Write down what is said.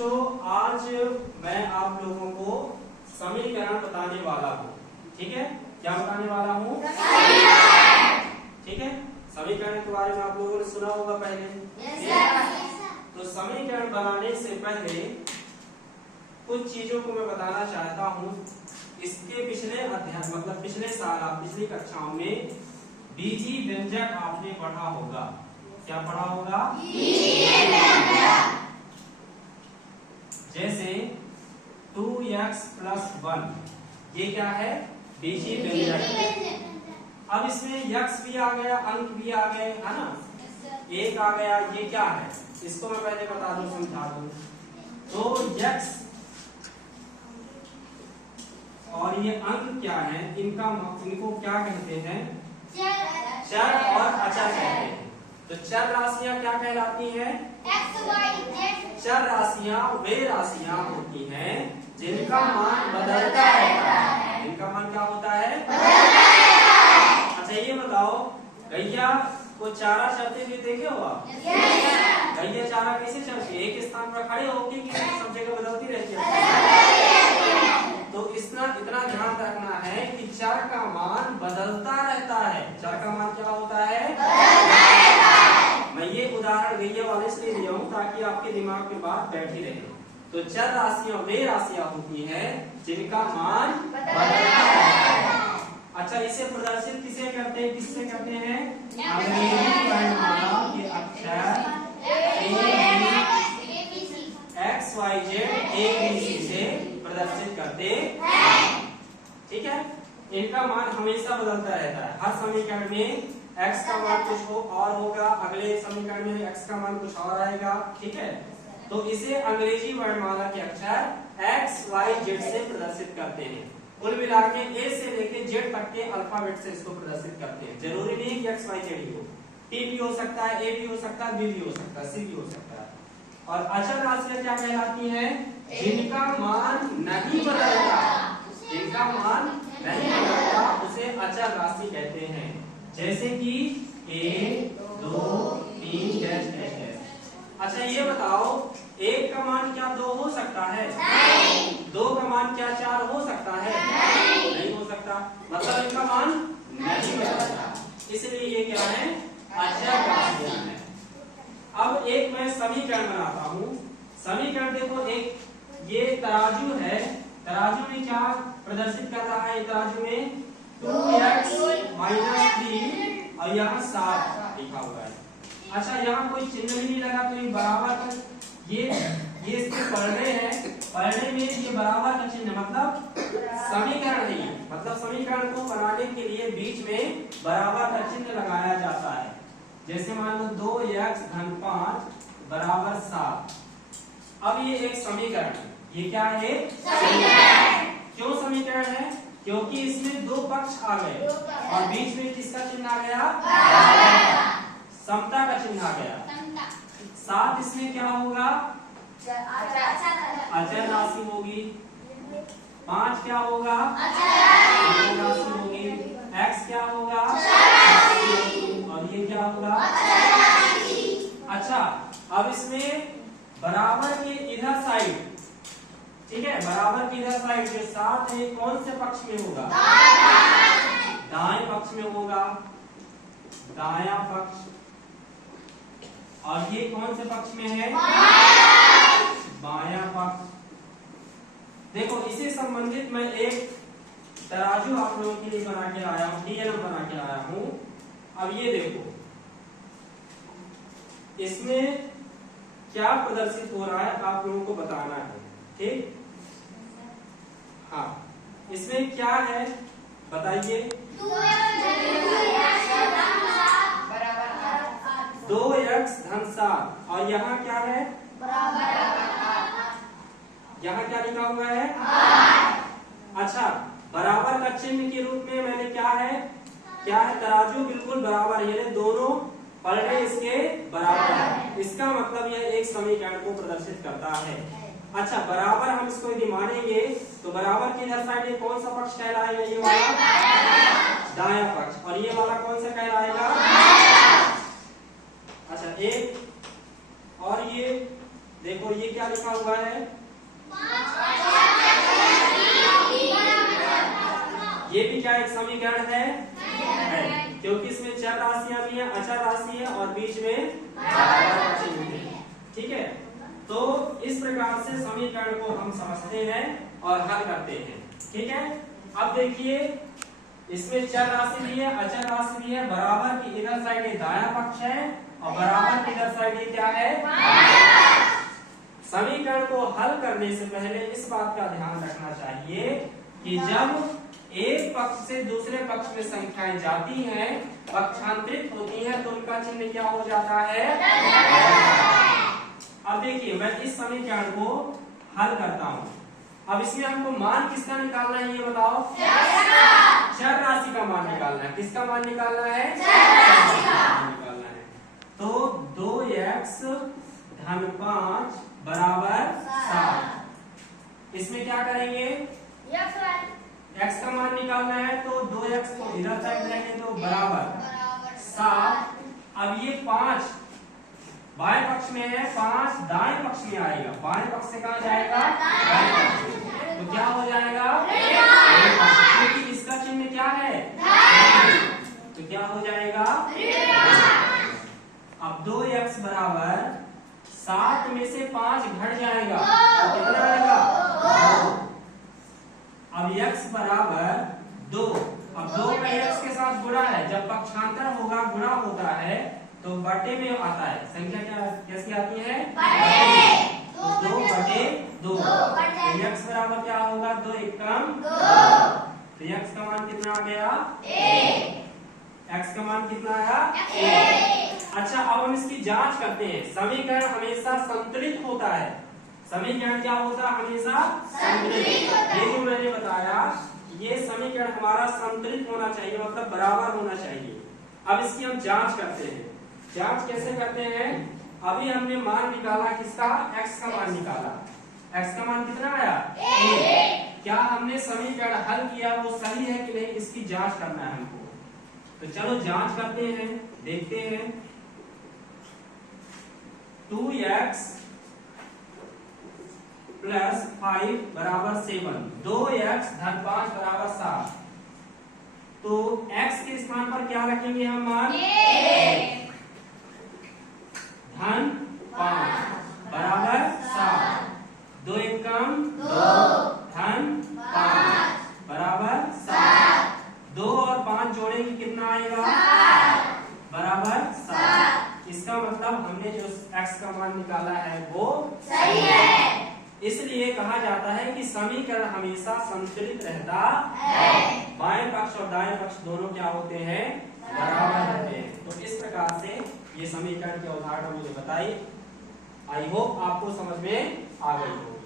बच्चों आज मैं आप लोगों को समीकरण बताने वाला हूँ। ठीक है, क्या बताने वाला हूँ? ठीक है, समीकरण के बारे में आप लोगों ने सुना होगा पहले। तो समीकरण बनाने से पहले कुछ चीजों को मैं बताना चाहता हूँ। इसके पिछले अध्याय मतलब पिछले साल आप पिछली कक्षाओं में बीजी व्यंजक आपने पढ़ा होगा। क्या पढ़ा होगा? जैसे 2x + 1 ये क्या है? बीजी व्यंजक। अब इसमें x भी आ गया, अंक भी आ गए, है ना, एक आ गया। ये क्या है? इसको मैं पहले बता दूं, समझा दूं। तो x और ये अंक क्या है, इनको क्या कहते हैं? चर और अचर कहते हैं। तो चर राशियां क्या कहलाती हैं? x, y, z। चर राशियां वे राशियां होती हैं जिनका मान बदलता रहता है। जिनका मान क्या होता है? बदलता रहता है। अच्छा ये बताओ, गैया को चारा चरते हुए देखे हो आप? गैया चारा कैसे चरती है? एक स्थान पर खड़े होके कि सब जगह बदलती रहती है? तो इतना ध्यान रखना है कि चर का मान बदलता रहता है। चर का मान क्या होता है? मैं ये उदाहरण गैया वाले से लिया हूँ ताकि आपके दिमाग में बात बैठी रहे। तो चर राशियां वे राशियां होती हैं जिनका मान बदलता रहता है। अच्छा, इसे प्रदर्शित किससे करते हैं? अंग्रेजी वर्णमाला के अक्षर x, y, z, ABC से प्रदर्शित करते हैं। ठीक है, इनका मान हमेशा बदलता रहता है। हर समीकरण में x का मान कुछ और होगा, अगले समीकरण में x का मान कुछ और आएगा। ठीक है, तो इसे अंग्रेजी वर्णमाला के अक्षर x, y, z से प्रदर्शित करते हैं। कुल मिला के A से लेके Z तक के अल्फाबेट से इसको प्रदर्शित करते हैं। जरूरी नहीं कि x, y, z ही हो, T भी हो सकता है, A भी हो सकता है, B भी हो सकता है, C भी हो सकता है। और अचर राशियां क्या कहलाती हैं? जिनका मान नहीं बदलता। जिनका मान नहीं बदलता उसे अचर राशि कहते हैं। जैसे कि 1, 2, 3 डैश। अच्छा ये बताओ, 1 का मान क्या 2 हो सकता है? नहीं। 2 का मान क्या 4 हो सकता है? नहीं हो सकता। मतलब इनका मान नहीं बदलता, इसलिए ये क्या है? अचर राशियां हैं। अब एक मैं समीकरण बनाता हूँ। समीकरण देखो, एक ये तराजू है। तराजू में क्या प्रदर्शित कर रहा है? तराजू में 2x - 3 और यहाँ 7 लिखा हुआ है। अच्छा, यहाँ कोई चिन्ह ही नहीं लगा, तो ये बराबर का ये इसके पलड़े हैं। पलड़े में ये बराबर का चिन्ह मतलब समीकरण नहीं है। मतलब समीकरण को बनाने के लिए बीच में बराबर का चिन्ह लगाया जाता है। जैसे मान लो 2x - 5 = 7। अब ये एक समीकरण है। ये क्या है? समीकरण। क्यों समीकरण है? क्योंकि इसमें 2 पक्ष आ गए और बीच में किसका चिन्ह आ गया? समता का चिन्ह आ गया। 7 इसमें क्या होगा? अचर राशि होगी। 5 क्या होगा? अचर राशि होगी। x क्या होगा? और ये क्या होगा? अच्छा, अब इसमें बराबर के इधर साइड, ठीक है, बराबर की इधर साइड जो 7 है कौन से पक्ष में होगा? दाएं पक्ष में होगा, दायां पक्ष। और ये कौन से पक्ष में है? बायां पक्ष। देखो, इसे संबंधित मैं एक तराजू आप लोगों के लिए बना के आया हूँ, DLM बना के आया हूँ। अब ये देखो, इसमें क्या प्रदर्शित हो रहा है आप लोगों को बताना है। ठीक, हाँ, इसमें क्या है बताइए? 2x - 7 और यहाँ क्या है? यहाँ क्या लिखा हुआ है? अच्छा, बराबर का चिन्ह के रूप में मैंने क्या है? तराजू बिल्कुल बराबर, यानी दोनों पलड़े इसके बराबर है। इसका मतलब यह एक समीकरण को प्रदर्शित करता है। अच्छा, बराबर हम इसको यदि मानेंगे तो बराबर की इधर साइड कौन सा पक्ष कहलाएगा? ये वाला दायां पक्ष। और ये वाला कौन सा कहलाएगा? अच्छा, एक और ये देखो ये क्या लिखा हुआ है, ये भी क्या एक समीकरण है, क्योंकि इसमें चर राशियां भी हैं, अचर राशि है और बीच में चिन्ह है। ठीक है, तो इस प्रकार से समीकरण को हम समझते हैं और हल करते हैं। ठीक है, अब देखिए इसमें चर राशि भी है, अचर राशि भी है, बराबर की इधर साइड ये दायां पक्ष है और बराबर की इधर साइड ये क्या है, समीकरण को हल करने से पहले इस बात का ध्यान रखना चाहिए कि जब एक पक्ष से दूसरे पक्ष में संख्याएं जाती हैं, पक्षांतरित होती हैं, तो उनका चिन्ह क्या हो जाता है। अब देखिए मैं इस समीकरण को हल करता हूं। अब इसमें हमको मान किसका निकालना है ये बताओ, चर राशि का मान निकालना है। किसका मान निकालना है, चर राशि का मान निकालना है। तो 2x धन 5 बराबर 7। इसमें क्या करेंगे, x का मान निकालना है, तो 2x को इधर साइड लेंगे तो बराबर 7। अब ये 5 बाएं पक्ष में है, 5 दाएं पक्ष में आएगा, बाएं पक्ष से कहां जाएगा, दाएं पक्ष में, तो क्या हो जाएगा, क्योंकि इसका चिन्ह क्या है, तो क्या हो जाएगा। अब 2x बराबर 7 में से 5 घट जाएगा तो कितना आएगा, 2। अब x बराबर 2। अब 2 का x के साथ गुणा है, जब पक्षांतर होगा गुणा होता है तो बटे में आता है, संख्या क्या कैसी आती है, तो 2/2। तो x बराबर क्या होगा, 2 एकम 2। तो x का मान कितना आ गया, 1। x का मान कितना आया, 1। अच्छा, अब हम इसकी जांच करते हैं। समीकरण हमेशा संतुलित होता है। समीकरण क्या होता है, हमेशा संतुलित। ये जो मैंने बताया, ये समीकरण हमारा संतुलित होना चाहिए, मतलब बराबर होना चाहिए। अब इसकी हम जांच करते हैं। जांच कैसे करते हैं, अभी हमने मान निकाला किसका, x का मान निकाला। x का मान कितना आया, 1। क्या हमने समीकरण हल किया वो सही है कि नहीं, इसकी जांच करना है हमको। तो चलो जांच करते हैं, देखते हैं। 2x प्लस 5 बराबर 7, 2x धन 5 बराबर 7। तो x के स्थान पर क्या रखेंगे हम मान, धन 5 बराबर 7, 2 एकम 2 धन 5 बराबर 7। 2 और 5 जोड़ेंगे कितना आएगा, बराबर 7। इसका मतलब हमने जो x का मान निकाला है वो सही है। इसलिए कहा जाता है कि समीकरण हमेशा संतुलित रहता है। बाएं पक्ष और दाएं पक्ष दोनों क्या होते हैं, बराबर रहते हैं। तो इस प्रकार से ये समीकरण के उदाहरण मुझे बताई। आई होप आपको समझ में आ गई हो।